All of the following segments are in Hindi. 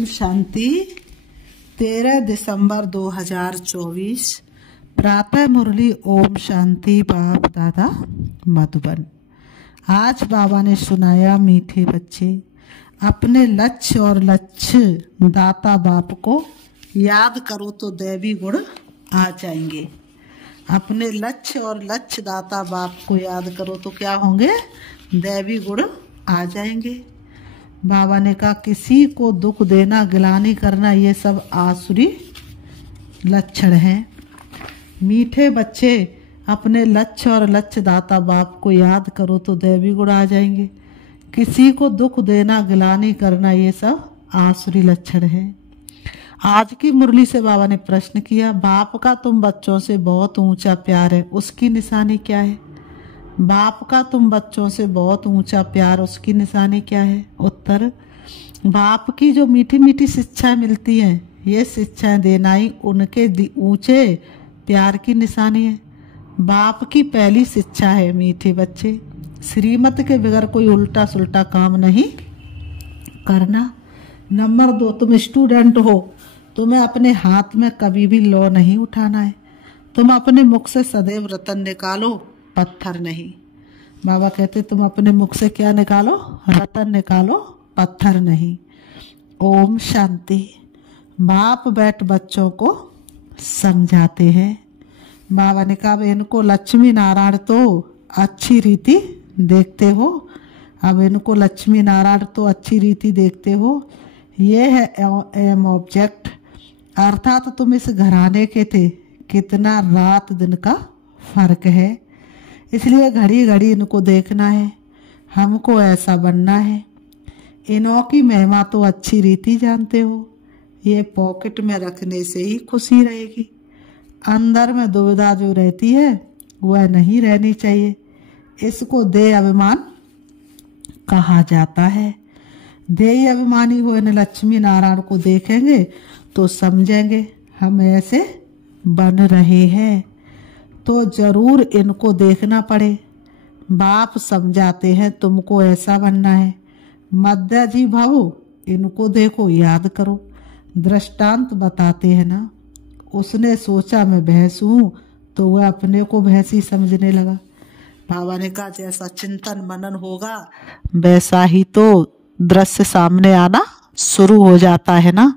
ओम शांति। 13 दिसंबर 2024 प्रातः मुरली। ओम शांति। बाप दादा मधुबन। आज बाबा ने सुनाया, मीठे बच्चे अपने लक्ष्य और लक्ष्य दाता बाप को याद करो तो दैवी गुण आ जाएंगे। अपने लक्ष्य और लक्ष्य दाता बाप को याद करो तो क्या होंगे? दैवी गुण आ जाएंगे। बाबा ने कहा किसी को दुख देना, गिलानी करना, ये सब आसुरी लक्षण हैं। मीठे बच्चे अपने लक्ष्य और लक्ष्य दाता बाप को याद करो तो दैवी गुण आ जाएंगे। किसी को दुख देना, गिलानी करना, ये सब आसुरी लक्षण हैं। आज की मुरली से बाबा ने प्रश्न किया, बाप का तुम बच्चों से बहुत ऊंचा प्यार है, उसकी निशानी क्या है? बाप का तुम बच्चों से बहुत ऊंचा प्यार, उसकी निशानी क्या है? उत्तर, बाप की जो मीठी मीठी शिक्षाएं मिलती हैं, ये शिक्षाएं देना ही उनके ऊंचे प्यार की निशानी है। बाप की पहली शिक्षा है, मीठे बच्चे, श्रीमत के बगैर कोई उल्टा सुल्टा काम नहीं करना। नंबर 2, तुम स्टूडेंट हो, तुम्हें अपने हाथ में कभी भी लौ नहीं उठाना है। तुम अपने मुख से सदैव रतन निकालो, पत्थर नहीं। बाबा कहते तुम अपने मुख से क्या निकालो? रतन निकालो, पत्थर नहीं। ओम शांति। बाप बैठ बच्चों को समझाते हैं। बाबा ने कहा इनको लक्ष्मी नारायण तो अच्छी रीति देखते हो, अब इनको लक्ष्मी नारायण तो अच्छी रीति देखते हो। ये है एम ऑब्जेक्ट, अर्थात तुम इस घराने के थे। कितना रात दिन का फर्क है, इसलिए घड़ी घड़ी इनको देखना है। हमको ऐसा बनना है। इनों की महिमा तो अच्छी रीति जानते हो। ये पॉकेट में रखने से ही खुशी रहेगी। अंदर में दुविधा जो रहती है वह नहीं रहनी चाहिए। इसको देह अभिमान कहा जाता है। देह अभिमानी हो इन लक्ष्मी नारायण को देखेंगे तो समझेंगे हम ऐसे बन रहे हैं, तो जरूर इनको देखना पड़े। बाप समझाते हैं तुमको ऐसा बनना है। मध्य जी भाव, इनको देखो, याद करो। दृष्टांत बताते हैं ना, उसने सोचा मैं भैंस हूँ तो वह अपने को भैंसी समझने लगा। बाबा ने कहा जैसा चिंतन मनन होगा वैसा ही तो दृश्य सामने आना शुरू हो जाता है ना।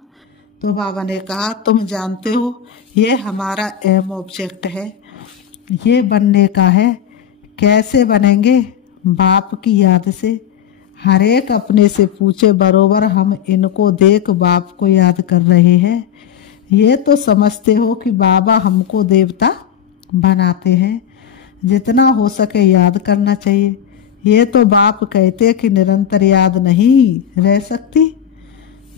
तो बाबा ने कहा तुम जानते हो ये हमारा एम ऑब्जेक्ट है, ये बनने का है। कैसे बनेंगे? बाप की याद से। हर एक अपने से पूछे बरोबर हम इनको देख बाप को याद कर रहे हैं। ये तो समझते हो कि बाबा हमको देवता बनाते हैं, जितना हो सके याद करना चाहिए। ये तो बाप कहते कि निरंतर याद नहीं रह सकती,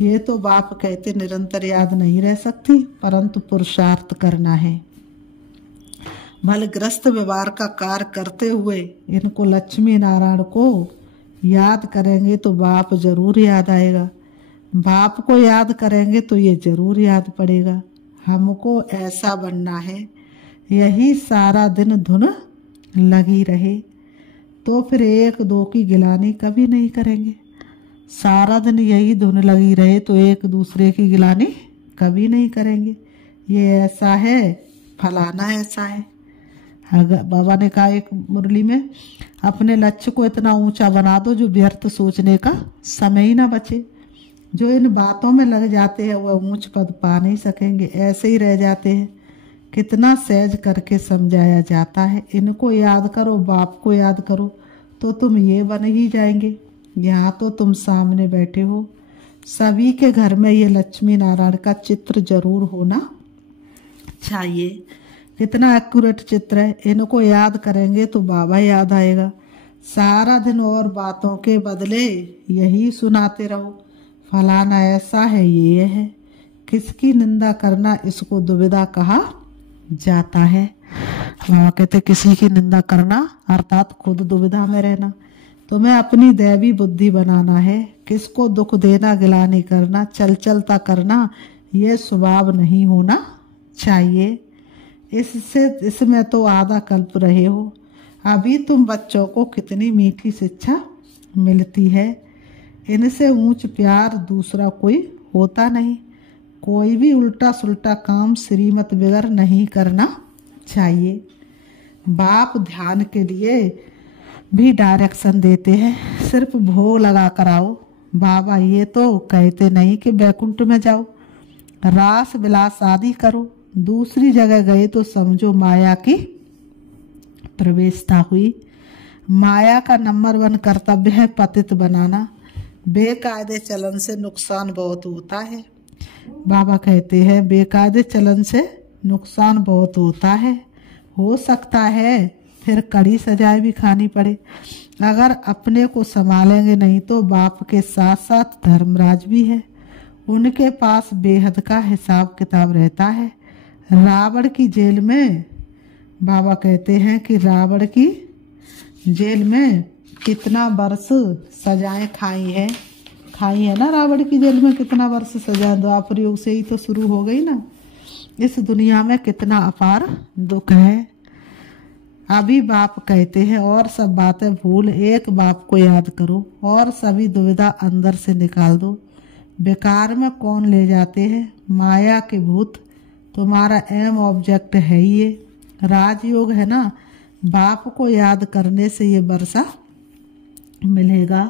ये तो बाप कहते निरंतर याद नहीं रह सकती, परंतु पुरुषार्थ करना है। भलग्रस्त व्यवहार का कार्य करते हुए इनको लक्ष्मी नारायण को याद करेंगे तो बाप जरूर याद आएगा। बाप को याद करेंगे तो ये जरूर याद पड़ेगा। हमको ऐसा बनना है, यही सारा दिन धुन लगी रहे तो फिर एक दो की गिलानी कभी नहीं करेंगे। सारा दिन यही धुन लगी रहे तो एक दूसरे की गिलानी कभी नहीं करेंगे। ये ऐसा है, फलाना ऐसा है। बाबा ने कहा एक मुरली में, अपने लक्ष्य को इतना ऊंचा बना दो जो व्यर्थ सोचने का समय ही ना बचे। जो इन बातों में लग जाते हैं वह ऊंच पद पा नहीं सकेंगे, ऐसे ही रह जाते हैं। कितना सहज करके समझाया जाता है। इनको याद करो, बाप को याद करो तो तुम ये बन ही जाएंगे। यहाँ तो तुम सामने बैठे हो, सभी के घर में ये लक्ष्मी नारायण का चित्र जरूर होना चाहिए। कितना एक्यूरेट चित्र है। इनको याद करेंगे तो बाबा याद आएगा। सारा दिन और बातों के बदले यही सुनाते रहो, फलाना ऐसा है, ये है। किसकी निंदा करना, इसको दुविधा कहा जाता है। बाबा कहते किसी की निंदा करना अर्थात खुद दुविधा में रहना। तुम्हें अपनी दैवी बुद्धि बनाना है। किसको दुख देना, गिलानी करना, चलता करना, ये स्वभाव नहीं होना चाहिए। इसमें तो आधा कल्प रहे हो। अभी तुम बच्चों को कितनी मीठी शिक्षा मिलती है। इनसे ऊंच प्यार दूसरा कोई होता नहीं। कोई भी उल्टा सुल्टा काम श्रीमत बगैर नहीं करना चाहिए। बाप ध्यान के लिए भी डायरेक्शन देते हैं, सिर्फ भोग लगा कर आओ। बाबा ये तो कहते नहीं कि बैकुंठ में जाओ, रास विलास आदि करो। दूसरी जगह गए तो समझो माया की प्रवेशता हुई। माया का नंबर 1 कर्तव्य है पतित बनाना। बेकायदे चलन से नुकसान बहुत होता है। बाबा कहते हैं बेकायदे चलन से नुकसान बहुत होता है। हो सकता है फिर कड़ी सजाएं भी खानी पड़े। अगर अपने को संभालेंगे नहीं तो बाप के साथ साथ धर्मराज भी है, उनके पास बेहद का हिसाब किताब रहता है। रावण की जेल में, बाबा कहते हैं कि रावण की जेल में कितना वर्ष सजाएं खाई है ना। रावण की जेल में कितना वर्ष सजा, द्वापर युग से ही तो शुरू हो गई ना। इस दुनिया में कितना अपार दुख है। अभी बाप कहते हैं और सब बातें भूल एक बाप को याद करो और सभी दुविधा अंदर से निकाल दो। बेकार में कौन ले जाते हैं माया के भूत। तुम्हारा एम ऑब्जेक्ट है ये राजयोग है ना। बाप को याद करने से ये वर्षा मिलेगा।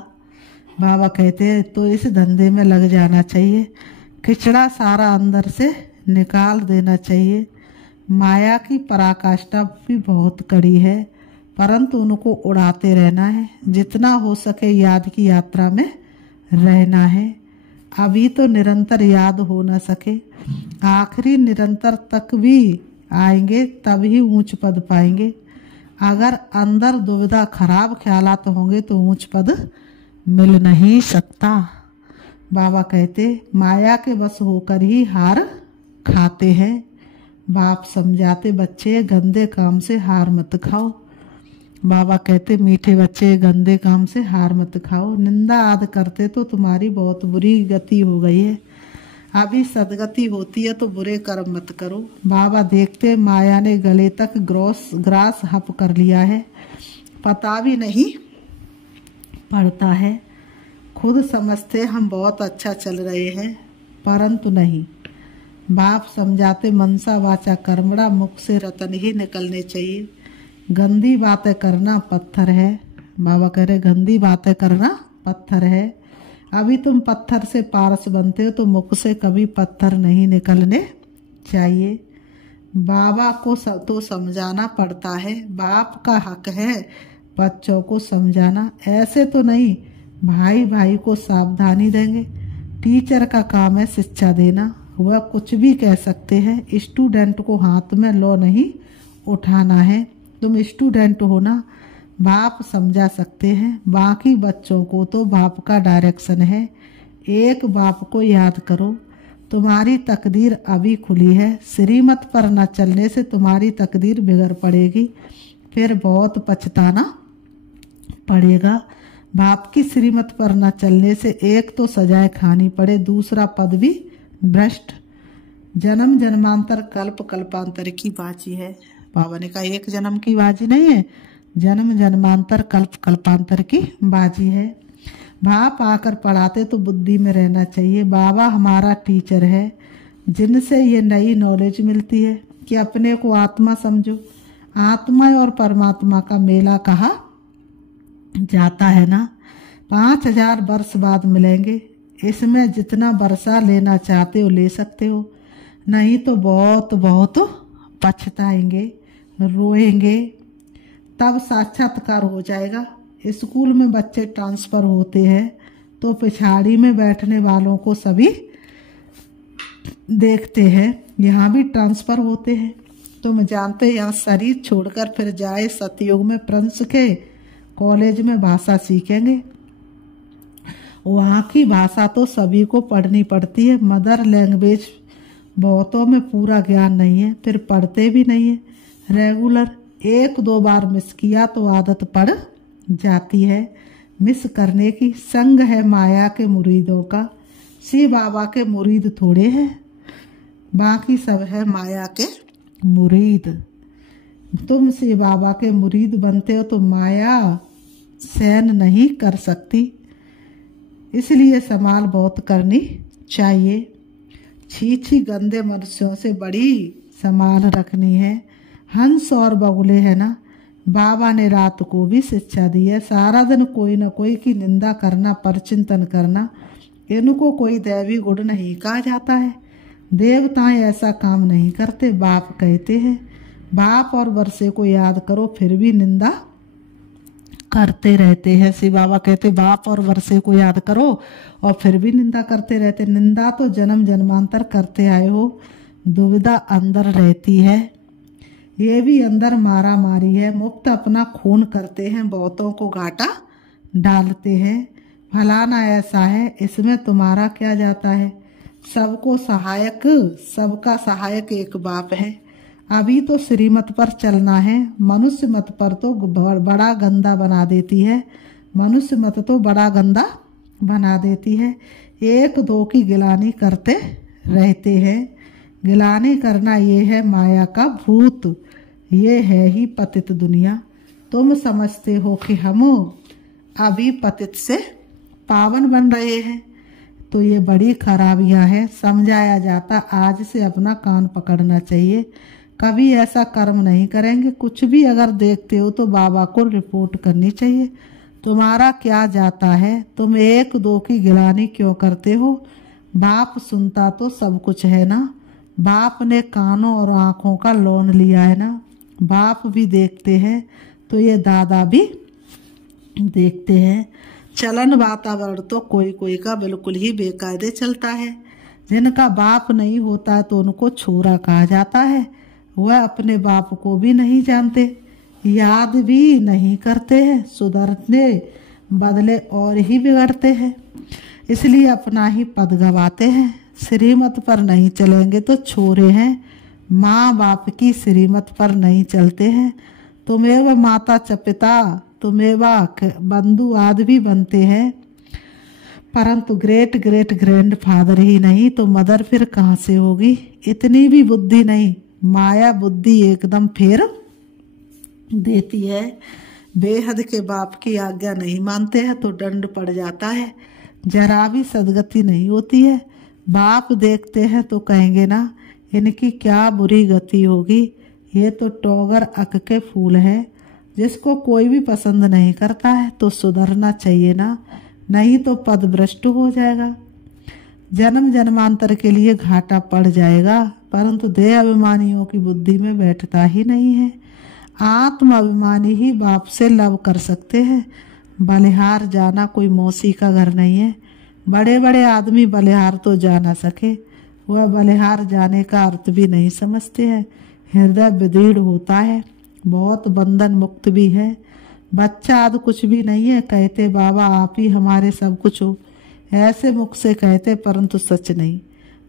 बाबा कहते हैं तो इस धंधे में लग जाना चाहिए। खिचड़ा सारा अंदर से निकाल देना चाहिए। माया की पराकाष्ठा भी बहुत कड़ी है, परंतु उनको उड़ाते रहना है। जितना हो सके याद की यात्रा में रहना है। अभी तो निरंतर याद हो न सके, आखिरी निरंतर तक भी आएंगे तभी ऊंच पद पाएंगे। अगर अंदर दुविधा खराब ख्यालात होंगे तो ऊंच पद मिल नहीं सकता। बाबा कहते माया के बस होकर ही हार खाते हैं। बाप समझाते बच्चे गंदे काम से हार मत खाओ। बाबा कहते मीठे बच्चे गंदे काम से हार मत खाओ। निंदा आदि करते तो तुम्हारी बहुत बुरी गति हो गई है। अभी सदगति होती है तो बुरे कर्म मत करो। बाबा देखते माया ने गले तक ग्रास हप कर लिया है, पता भी नहीं पड़ता है। खुद समझते हम बहुत अच्छा चल रहे हैं, परंतु नहीं। बाप समझाते मनसा वाचा कर्मणा, मुख से रतन ही निकलने चाहिए। गंदी बातें करना पत्थर है। बाबा कह रहे गंदी बातें करना पत्थर है। अभी तुम पत्थर से पारस बनते हो तो मुख से कभी पत्थर नहीं निकलने चाहिए। बाबा को तो समझाना पड़ता है, बाप का हक है बच्चों को समझाना। ऐसे तो नहीं भाई भाई को सावधानी देंगे। टीचर का काम है शिक्षा देना, वह कुछ भी कह सकते हैं। स्टूडेंट को हाथ में लॉ नहीं उठाना है। तुम स्टूडेंट हो ना, बाप समझा सकते हैं। बाकी बच्चों को तो बाप का डायरेक्शन है। एक बाप को याद करो, तुम्हारी तकदीर अभी खुली है। श्रीमत पर न चलने से तुम्हारी तकदीर बिगड़ पड़ेगी, फिर बहुत पछताना पड़ेगा। बाप की श्रीमत पर न चलने से एक तो सजाएं खानी पड़े, दूसरा पद भी भ्रष्ट। जन्म जन्मांतर कल्प कल्पांतर की बाजी है। बाबा ने कहा एक जन्म की बाजी नहीं है, जन्म जन्मांतर कल्प कल्पांतर की बाजी है। बाप आकर पढ़ाते तो बुद्धि में रहना चाहिए। बाबा हमारा टीचर है, जिनसे ये नई नॉलेज मिलती है कि अपने को आत्मा समझो। आत्मा और परमात्मा का मेला कहा जाता है ना। 5000 वर्ष बाद मिलेंगे। इसमें जितना वर्षा लेना चाहते हो ले सकते हो, नहीं तो बहुत बहुत पछताएंगे, रोएंगे। तब साक्षात्कार हो जाएगा। स्कूल में बच्चे ट्रांसफर होते हैं तो पिछाड़ी में बैठने वालों को सभी देखते हैं। यहाँ भी ट्रांसफर होते हैं। तुम जानते यहाँ शरीर छोड़कर फिर जाए सतयुग में प्रिंस के कॉलेज में भाषा सीखेंगे। वहाँ की भाषा तो सभी को पढ़नी पड़ती है। मदर लैंग्वेज बहुतों में पूरा ज्ञान नहीं है, फिर पढ़ते भी नहीं है रेगुलर। 1-2 बार मिस किया तो आदत पड़ जाती है मिस करने की। संग है माया के मुरीदों का, शिव बाबा के मुरीद थोड़े हैं, बाकी सब है माया के मुरीद। तुम शिव बाबा के मुरीद बनते हो तो माया सहन नहीं कर सकती, इसलिए संभाल बहुत करनी चाहिए। छी गंदे मनुष्यों से बड़ी संभाल रखनी है। हंस और बगुले है ना, बाबा ने रात को भी शिक्षा दी है। सारा दिन कोई न कोई की निंदा करना, परचिंतन करना, इनको कोई दैवी गुण नहीं कहा जाता है। देवताएं ऐसा काम नहीं करते। बाप कहते हैं बाप और वर्षे को याद करो, फिर भी निंदा करते रहते हैं। शिव बाबा कहते बाप और वर्षे को याद करो और फिर भी निंदा करते रहते। निंदा तो जन्म जन्मांतर करते आए हो, दुविधा अंदर रहती है। ये भी अंदर मारा मारी है। मुक्त अपना खून करते हैं, बहुतों को घाटा डालते हैं। फलाना ऐसा है, इसमें तुम्हारा क्या जाता है। सबको सहायक, सबका सहायक एक बाप है। अभी तो श्रीमत पर चलना है। मनुष्य मत पर तो बड़ा गंदा बना देती है। मनुष्य मत तो बड़ा गंदा बना देती है। एक दो की गिलानी करते रहते हैं। गिलानी करना ये है माया का भूत, ये है ही पतित दुनिया। तुम समझते हो कि हम अभी पतित से पावन बन रहे हैं, तो ये बड़ी खराबियां हैं। समझाया जाता आज से अपना कान पकड़ना चाहिए। कभी ऐसा कर्म नहीं करेंगे। कुछ भी अगर देखते हो तो बाबा को रिपोर्ट करनी चाहिए। तुम्हारा क्या जाता है, तुम एक दो की गिलानी क्यों करते हो। बाप सुनता तो सब कुछ है ना। बाप ने कानों और आँखों का लोन लिया है ना। बाप भी देखते हैं तो ये दादा भी देखते हैं। चलन वातावरण तो कोई कोई का बिल्कुल ही बेकायदे चलता है। जिनका बाप नहीं होता तो उनको छोरा कहा जाता है। वह अपने बाप को भी नहीं जानते, याद भी नहीं करते हैं। सुधरने बदले और ही बिगड़ते हैं, इसलिए अपना ही पद गवाते हैं। श्रीमत पर नहीं चलेंगे तो छोरे हैं। माँ बाप की श्रीमत पर नहीं चलते हैं। तुम्हें व माता च पिता, तुम्हें व बंधु आदि भी बनते हैं, परंतु ग्रेट ग्रेट ग्रैंड फादर ही नहीं तो मदर फिर कहाँ से होगी। इतनी भी बुद्धि नहीं। माया बुद्धि एकदम फेर देती है। बेहद के बाप की आज्ञा नहीं मानते हैं तो दंड पड़ जाता है। जरा भी सदगति नहीं होती है। बाप देखते हैं तो कहेंगे ना इनकी क्या बुरी गति होगी। ये तो टोगर अक के फूल है। जिसको कोई भी पसंद नहीं करता है तो सुधरना चाहिए ना, नहीं तो पद भ्रष्ट हो जाएगा। जन्म जन्मांतर के लिए घाटा पड़ जाएगा, परंतु देह अभिमानियों की बुद्धि में बैठता ही नहीं है। आत्म अभिमानी ही बाप से लव कर सकते हैं। बलिहार जाना कोई मौसी का घर नहीं है। बड़े बड़े आदमी बलिहार तो जा ना सके, वह बलिहार जाने का अर्थ भी नहीं समझते हैं। हृदय विदीर्ण होता है, बहुत बंधन मुक्त भी है। बच्चा आदि कुछ भी नहीं है, कहते बाबा आप ही हमारे सब कुछ हो। ऐसे मुख से कहते परंतु सच नहीं।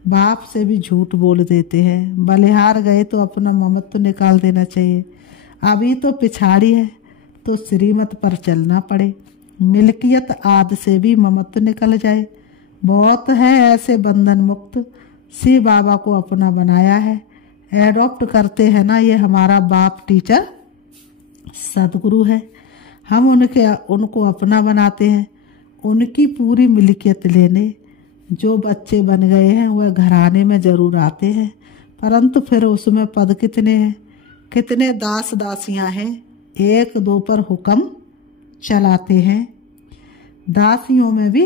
बाप से भी झूठ बोल देते हैं। बलिहार गए तो अपना ममत्व निकाल देना चाहिए। अभी तो पिछाड़ी है तो श्रीमत पर चलना पड़े। मिल्कियत आदि से भी ममत्व निकल जाए। बहुत है ऐसे बंधन मुक्त। शिव बाबा को अपना बनाया है। एडॉप्ट करते हैं ना, ये हमारा बाप टीचर सदगुरु है। हम उनको अपना बनाते हैं। उनकी पूरी मिल्कियत लेने जो बच्चे बन गए हैं वह घराने में जरूर आते हैं, परंतु फिर उसमें पद कितने हैं, कितने दास दासियां हैं। एक दो पर हुक्म चलाते हैं। दासियों में भी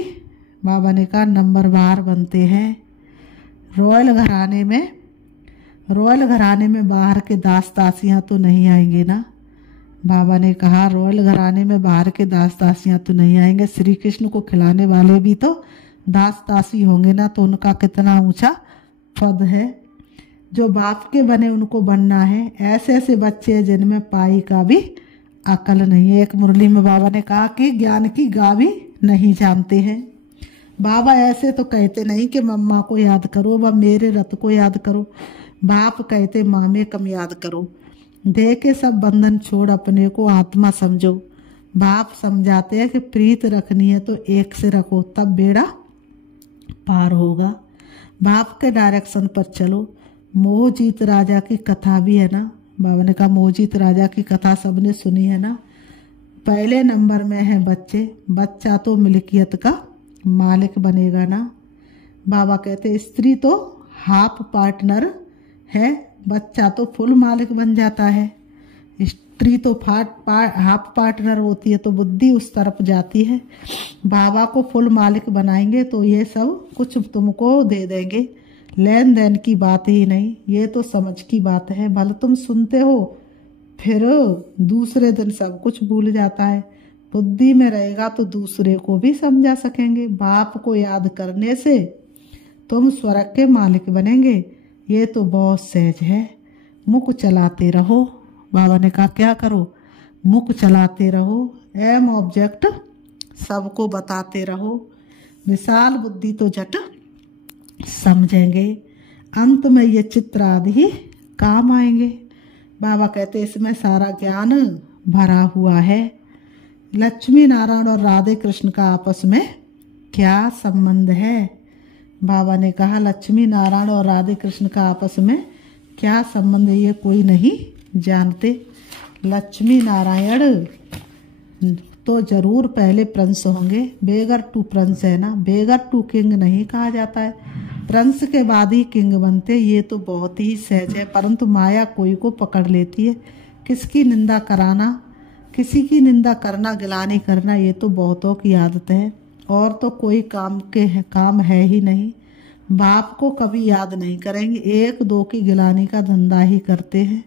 बाबा ने कहा नंबरवार बनते हैं। रॉयल घराने में बाहर के दास दासियां तो नहीं आएंगे ना। बाबा ने कहा रॉयल घराने में बाहर के दास दासियां तो नहीं आएंगे। श्री कृष्ण को खिलाने वाले भी तो दास दासी होंगे ना, तो उनका कितना ऊंचा पद है। जो बाप के बने उनको बनना है। ऐसे ऐसे बच्चे जिनमें पाई का भी अकल नहीं है। एक मुरली में बाबा ने कहा कि ज्ञान की गा भी नहीं जानते हैं। बाबा ऐसे तो कहते नहीं कि मम्मा को याद करो व मेरे रथ को याद करो। बाप कहते मामे कम याद करो। दे के सब बंधन छोड़ अपने को आत्मा समझो। बाप समझाते हैं कि प्रीत रखनी है तो एक से रखो, तब बेड़ा पार होगा। बाप के डायरेक्शन पर चलो। मोहजीत राजा की कथा भी है ना। बाबा ने कहा मोहजीत राजा की कथा सबने सुनी है ना। पहले नंबर में है बच्चे। बच्चा तो मिल्कियत का मालिक बनेगा ना। बाबा कहते स्त्री तो हाफ पार्टनर है, बच्चा तो फुल मालिक बन जाता है। स्त्री तो हाफ पार्टनर होती है तो बुद्धि उस तरफ जाती है। बाबा को फुल मालिक बनाएंगे तो ये सब कुछ तुमको दे देंगे। लेन देन की बात ही नहीं, ये तो समझ की बात है। भले तुम सुनते हो फिर दूसरे दिन सब कुछ भूल जाता है। बुद्धि में रहेगा तो दूसरे को भी समझा सकेंगे। बाप को याद करने से तुम स्वर्ग के मालिक बनेंगे। ये तो बहुत सहज है। मुख चलाते रहो। बाबा ने कहा क्या करो? मुख चलाते रहो, एम ऑब्जेक्ट सबको बताते रहो। विशाल बुद्धि तो झट समझेंगे। अंत में ये चित्र आदि काम आएंगे। बाबा कहते इसमें सारा ज्ञान भरा हुआ है। लक्ष्मी नारायण और राधे कृष्ण का आपस में क्या संबंध है? बाबा ने कहा लक्ष्मी नारायण और राधे कृष्ण का आपस में क्या संबंध है ये कोई नहीं जानते। लक्ष्मी नारायण तो जरूर पहले प्रिंस होंगे। बेगर टू प्रिंस है ना, बेगर टू किंग नहीं कहा जाता है। प्रिंस के बाद ही किंग बनते, ये तो बहुत ही सहज है। परंतु माया कोई को पकड़ लेती है। किसकी निंदा कराना, किसी की निंदा करना, गिलानी करना, ये तो बहुतों की आदत है। और तो कोई काम है ही नहीं। बाप को कभी याद नहीं करेंगे, एक दो की गिलानी का धंधा ही करते हैं।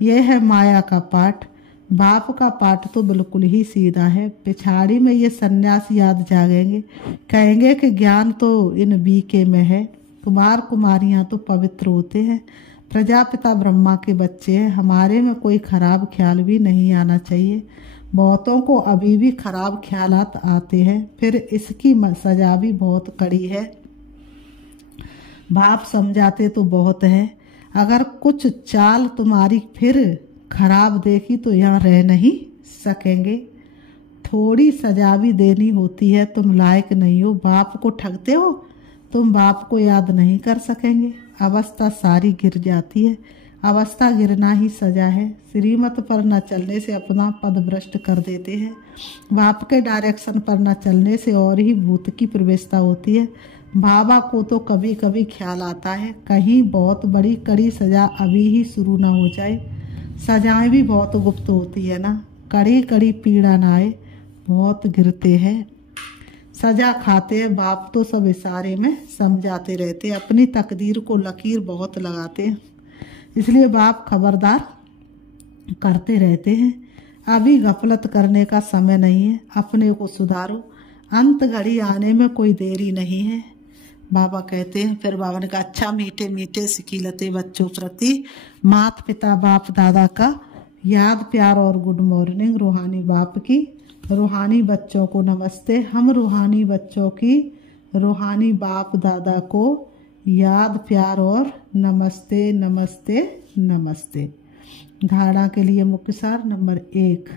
यह है माया का पाठ। बाप का पाठ तो बिल्कुल ही सीधा है। पिछाड़ी में ये सन्यासी याद जागेंगे, कहेंगे कि ज्ञान तो इन बीके में है। कुमार कुमारियां तो पवित्र होते हैं, प्रजापिता ब्रह्मा के बच्चे हैं। हमारे में कोई खराब ख्याल भी नहीं आना चाहिए। बहुतों को अभी भी खराब ख्यालात आते हैं, फिर इसकी सजा भी बहुत कड़ी है। बाप समझाते तो बहुत है। अगर कुछ चाल तुम्हारी फिर खराब देखी तो यहाँ रह नहीं सकेंगे। थोड़ी सजा भी देनी होती है। तुम लायक नहीं हो, बाप को ठगते हो, तुम बाप को याद नहीं कर सकेंगे। अवस्था सारी गिर जाती है। अवस्था गिरना ही सजा है। श्रीमत पर न चलने से अपना पद भ्रष्ट कर देते हैं। बाप के डायरेक्शन पर न चलने से और ही भूत की प्रवेशता होती है। बाबा को तो कभी कभी ख्याल आता है कहीं बहुत बड़ी कड़ी सजा अभी ही शुरू ना हो जाए। सजाएं भी बहुत गुप्त होती है ना, कड़ी कड़ी पीड़ा ना आए, बहुत गिरते हैं, सजा खाते हैं। बाप तो सब इशारे में समझाते रहते हैं, अपनी तकदीर को लकीर बहुत लगाते हैं। इसलिए बाप खबरदार करते रहते हैं। अभी गफलत करने का समय नहीं है, अपने को सुधारो। अंत घड़ी आने में कोई देरी नहीं है, बाबा कहते हैं। फिर बाबा ने कहा अच्छा मीठे मीठे सिकीलते बच्चों प्रति माता पिता बाप दादा का याद प्यार और गुड मॉर्निंग। रूहानी बाप की रूहानी बच्चों को नमस्ते। हम रूहानी बच्चों की रूहानी बाप दादा को याद प्यार और नमस्ते नमस्ते नमस्ते। धारणा के लिए मुख्य सार नंबर 1।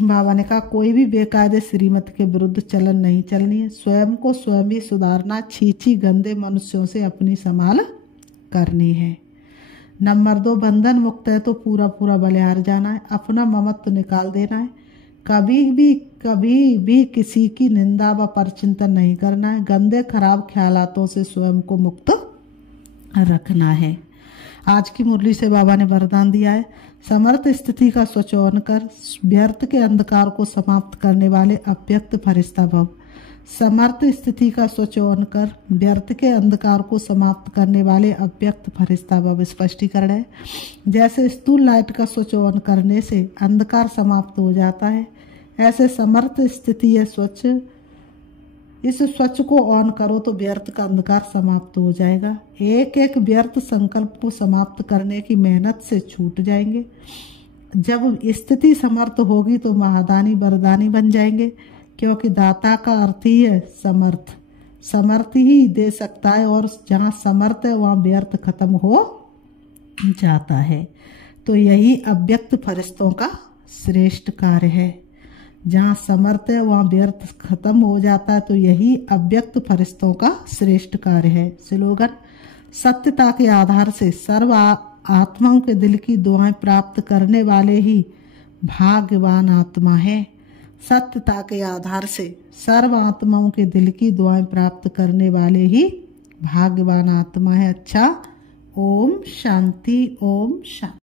बाबा ने कहा कोई भी बेकायदे श्रीमत के विरुद्ध चलन नहीं चलनी है। स्वयं को स्वयं ही सुधारना, छीछी गंदे मनुष्यों से अपनी संभाल करनी है। नंबर 2, बंधन मुक्त है तो पूरा पूरा बलिहार जाना है, अपना ममत्व निकाल देना है। कभी भी किसी की निंदा व परचिंतन नहीं करना है। गंदे खराब ख्यालातों से स्वयं को मुक्त रखना है। आज की मुरली से बाबा ने वरदान दिया है, समर्थ स्थिति का स्वचयन कर व्यर्थ के अंधकार को समाप्त करने वाले अव्यक्त फरिश्ता भव। समर्थ स्थिति का स्वचयन कर व्यर्थ के अंधकार को समाप्त करने वाले अव्यक्त फरिश्ता भव। स्पष्टीकरण है, जैसे स्थूल लाइट का स्वचयन करने से अंधकार समाप्त हो जाता है, ऐसे समर्थ स्थिति है स्वच्छ। इस स्वच्छ को ऑन करो तो व्यर्थ का अंधकार समाप्त हो जाएगा। एक एक व्यर्थ संकल्प को समाप्त करने की मेहनत से छूट जाएंगे। जब स्थिति समर्थ होगी तो महादानी वरदानी बन जाएंगे, क्योंकि दाता का अर्थ ही है समर्थ। समर्थ ही दे सकता है, और जहाँ समर्थ है वहाँ व्यर्थ खत्म हो जाता है। तो यही अव्यक्त फरिश्तों का श्रेष्ठ कार्य है। जहाँ समर्थ है वहाँ व्यर्थ खत्म हो जाता है, तो यही अव्यक्त फरिश्तों का श्रेष्ठ कार्य है। स्लोगन, सत्यता के आधार से सर्व आत्माओं के दिल की दुआएं प्राप्त करने वाले ही भाग्यवान आत्मा है। सत्यता के आधार से सर्व आत्माओं के दिल की दुआएं प्राप्त करने वाले ही भाग्यवान आत्मा है। अच्छा, ओम शांति, ओम शांति।